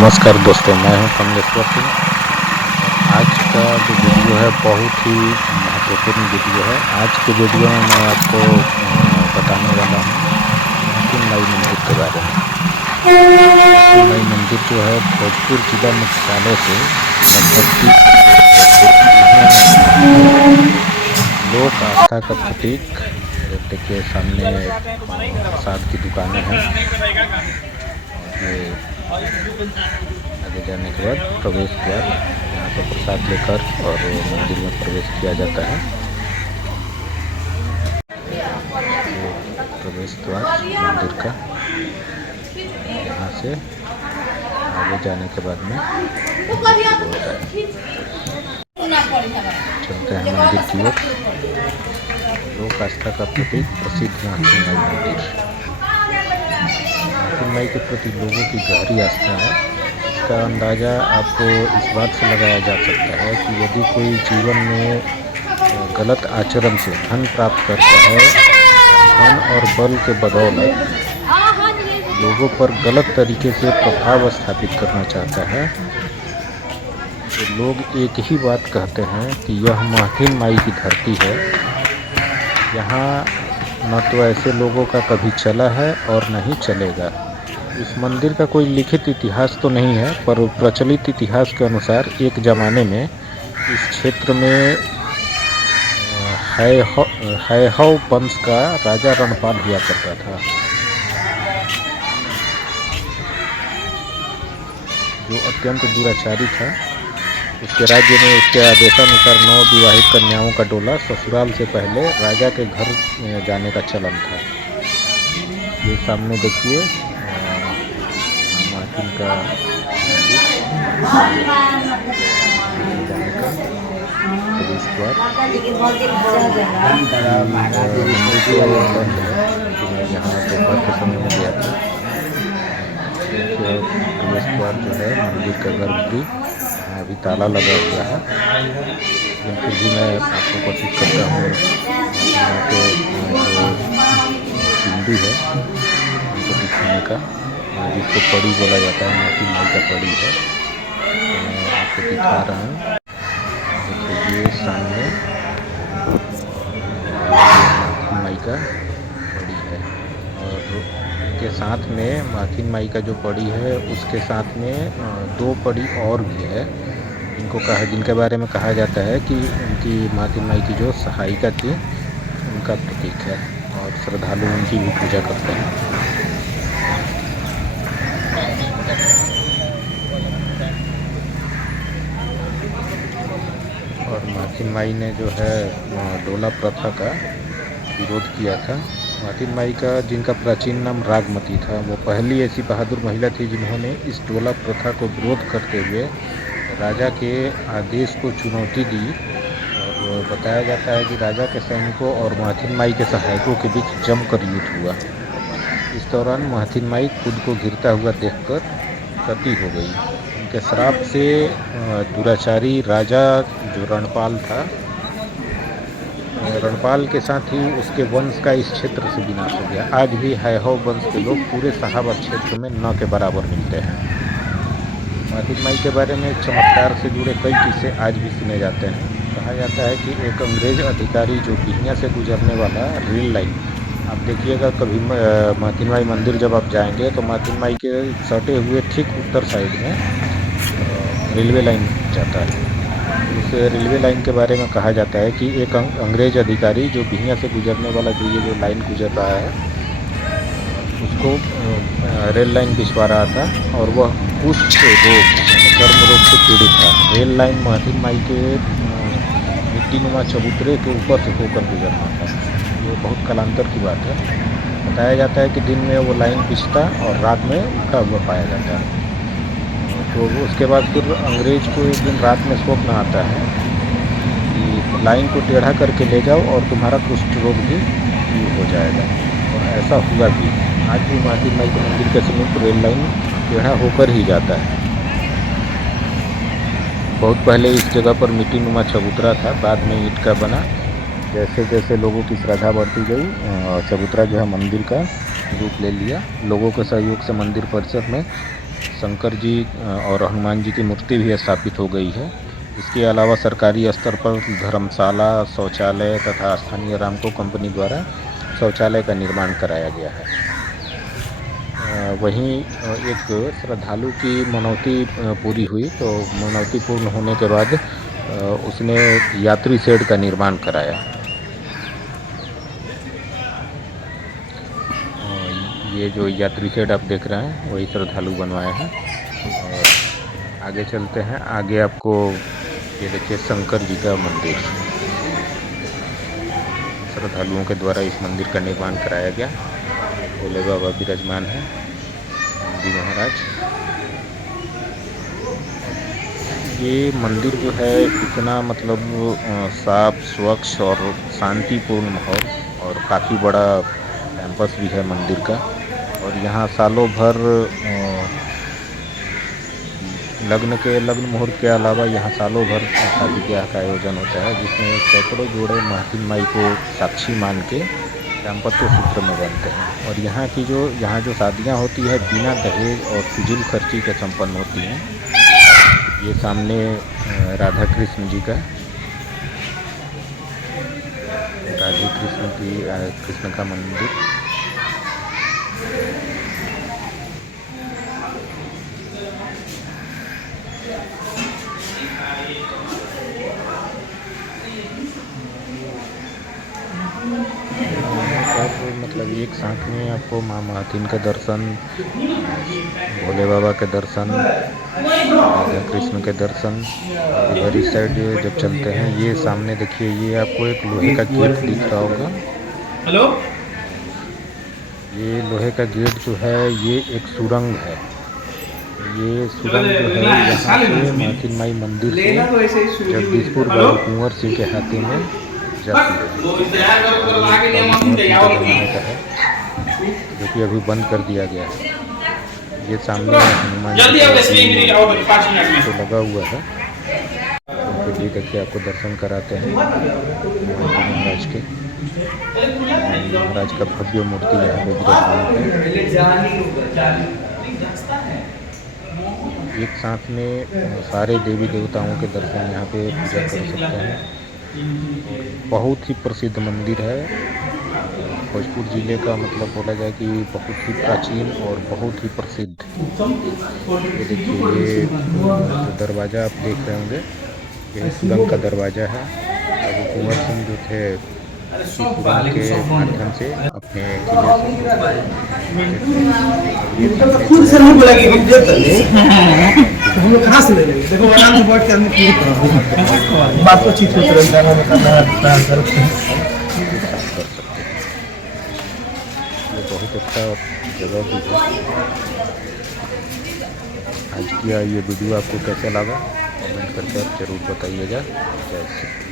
नमस्कार दोस्तों, मैं हूं कमलेश्वर सिंह। आज का जो वीडियो है बहुत ही महत्वपूर्ण वीडियो है। आज के वीडियो में मैं आपको बताने वाला हूं महाकिन माई मंदिर के बारे में। महाकिन माई मंदिर जो है भोजपुर जिला मुख्यालय से लगभग 30 लोक आस्था का प्रतीक। देखिए सामने प्रसाद की दुकानें हैं और ये आगे जाने के बाद प्रवेश द्वार, यहाँ से प्रसाद लेकर और मंदिर में प्रवेश किया जाता है। प्रवेश द्वार मंदिर का, यहाँ से आगे जाने के बाद में होता है। चलते हैं मंदिर की ओर। लोक आस्था का प्रतीक प्रसिद्ध महाकिन माई मंदिर। महाकिन माई के प्रति लोगों की गहरी आस्था है। इसका अंदाज़ा आपको इस बात से लगाया जा सकता है कि यदि कोई जीवन में गलत आचरण से धन प्राप्त करता है, धन और बल के बदौलत लोगों पर गलत तरीके से प्रभाव स्थापित करना चाहता है, तो लोग एक ही बात कहते हैं कि यह महाकिन माई की धरती है। यहाँ न तो ऐसे लोगों का कभी चला है और न ही चलेगा। इस मंदिर का कोई लिखित इतिहास तो नहीं है, पर प्रचलित इतिहास के अनुसार एक ज़माने में इस क्षेत्र में हैहव वंश का राजा रणपाल हुआ करता था, जो अत्यंत दुराचारी था। उसके राज्य में उसके आदेशानुसार 9 विवाहित कन्याओं का डोला ससुराल से पहले राजा के घर जाने का चलन था। ये सामने देखिए महाकिन का जाने का प्रवेश द्वार। यहाँ दोपहर के समय में गया था। प्रवेश द्वार जो है मंदिर का गर्भगृह, अभी ताला लगा हुआ है, लेकिन फिर भी मैं आपको कोशिश करता हूँ यहाँ के जो पिंडी है उनको दिखाने का, जिसको पड़ी बोला जाता है। महाकिन माई का पड़ी है, तो मैं आपको दिखा रहा हूँ। देखिए ये सामने महाकिन माई का पड़ी है और के साथ में महाकिन माई का जो पड़ी है उसके साथ में 2 पड़ी और भी है, जिनके बारे में कहा जाता है कि उनकी महाकिन माई की जो सहायिका थी उनका प्रतीक है और श्रद्धालु उनकी भी पूजा करते हैं। और महाकिन माई ने जो है डोला प्रथा का विरोध किया था। महाकिन माई का, जिनका प्राचीन नाम रागमती था, वो पहली ऐसी बहादुर महिला थी जिन्होंने इस डोला प्रथा को विरोध करते हुए राजा के आदेश को चुनौती दी। और बताया जाता है कि राजा के सैनिकों और महाकिन माई के सहायकों के बीच जमकर युद्ध हुआ। इस दौरान महाकिन माई खुद को गिरता हुआ देखकर सती हो गई। उनके श्राप से दुराचारी राजा जो रणपाल था, रणपाल के साथ ही उसके वंश का इस क्षेत्र से विनाश हो गया। आज भी हैहव वंश के लोग पूरे सहाबा क्षेत्र में न के बराबर मिलते हैं। महाकिन माई के बारे में चमत्कार से जुड़े कई किस्से आज भी सुने जाते हैं। कहा जाता है कि एक अंग्रेज अधिकारी जो बिहियां से गुजरने वाला रेल लाइन, आप देखिएगा कभी महाकिन माई मंदिर जब आप जाएंगे तो महाकिन माई के सटे हुए ठीक उत्तर साइड में रेलवे लाइन जाता है। उस रेलवे लाइन के बारे में कहा जाता है कि एक अंग्रेज अधिकारी जो बिहियां से गुजरने वाला जो लाइन गुजर रहा है उसको रेल लाइन पिछवा रहा था और वह कुष्ठ रोग चर्म रोग से पीड़ित था। रेल लाइन महाकिन माई के मिट्टीनुमा चबूतरे के ऊपर से होकर गुजरना था। ये बहुत कालांतर की बात है। बताया जाता है कि दिन में वो लाइन पिछता और रात में उठा हुआ पाया जाता है। तो उसके बाद फिर अंग्रेज को एक दिन रात में स्वप्न आता है कि लाइन को टेढ़ा करके ले जाओ और तुम्हारा कुष्ठ रोग भी दूर हो जाएगा, और ऐसा हुआ भी। आज भी महाकिन माई के मंदिर के समीप रेल लाइन टेढ़ा होकर ही जाता है। बहुत पहले इस जगह पर मिट्टीनुमा चबूतरा था, बाद में ईंट का बना। जैसे जैसे लोगों की श्रद्धा बढ़ती गई, चबूतरा जो है मंदिर का रूप ले लिया। लोगों के सहयोग से मंदिर परिसर में शंकर जी और हनुमान जी की मूर्ति भी स्थापित हो गई है। इसके अलावा सरकारी स्तर पर धर्मशाला, शौचालय तथा स्थानीय रामको कंपनी द्वारा शौचालय का निर्माण कराया गया है। वहीं एक श्रद्धालु की मनौती पूरी हुई, तो मनौती पूर्ण होने के बाद उसने यात्री शेड का निर्माण कराया। ये जो यात्री शेड आप देख रहे हैं वही श्रद्धालु बनवाए हैं। और आगे चलते हैं, आगे आपको ये देखिए शंकर जी का मंदिर, श्रद्धालुओं के द्वारा इस मंदिर का निर्माण कराया गया। भोले बाबा विराजमान है, नंदी महाराज। ये मंदिर जो है इतना मतलब साफ स्वच्छ और शांतिपूर्ण माहौल, और काफ़ी बड़ा कैंपस भी है मंदिर का। और यहाँ सालों भर लग्न मुहूर्त के अलावा यहाँ सालों भर शादी ब्याह का आयोजन होता है, जिसमें सैकड़ों जोड़े महातिन माई को साक्षी मान के दाम्पत्य सूत्र में बनते हैं। और यहाँ जो शादियाँ होती है बिना दहेज और फिजूल खर्ची के संपन्न होती हैं। ये सामने राधा कृष्ण जी का, कृष्ण का मंदिर। मतलब एक साथ में आपको माँ महातिन का दर्शन, भोले बाबा के दर्शन, राधा कृष्ण के दर्शन। इधर इस साइड जब चलते हैं, ये सामने देखिए, ये आपको एक लोहे का गेट दिख रहा होगा। हेलो, ये लोहे का गेट जो है ये एक सुरंग है। ये सुरंग जो है यहाँ से महातिन माई मंदिर से जगदीशपुर बाबू कुंवर सिंह के हाथे में जाती है, जो कि अभी बंद कर दिया गया है। ये सामने हनुमान जी तो लगा हुआ है, उनके लिए देखिए आपको दर्शन कराते हैं महाराज के। महाराज का भव्य मूर्ति यहाँ पे विराजमान है। एक साथ में सारे देवी देवताओं के दर्शन यहाँ पे पूजा कर सकते हैं। बहुत ही प्रसिद्ध मंदिर है। भोजपुर ज़िले का मतलब बोला जाए कि बहुत ही प्राचीन और बहुत ही प्रसिद्ध। ये देखिए, ये जो दरवाज़ा आप देख रहे होंगे, ये सुरंग का दरवाज़ा है। बाबू कुंवर सिंह जो थे सुरंग के माध्यम से अपने किले से बोला कि हम लोग कहाँ से ले लेंगे। देखो आराम से बैठ के बात तो ठीक होती रहती है। ये बहुत अच्छा जगह भी है। आज की ये वीडियो आपको कैसा लगा कमेंट करके आप जरूर बताइएगा। जय श्री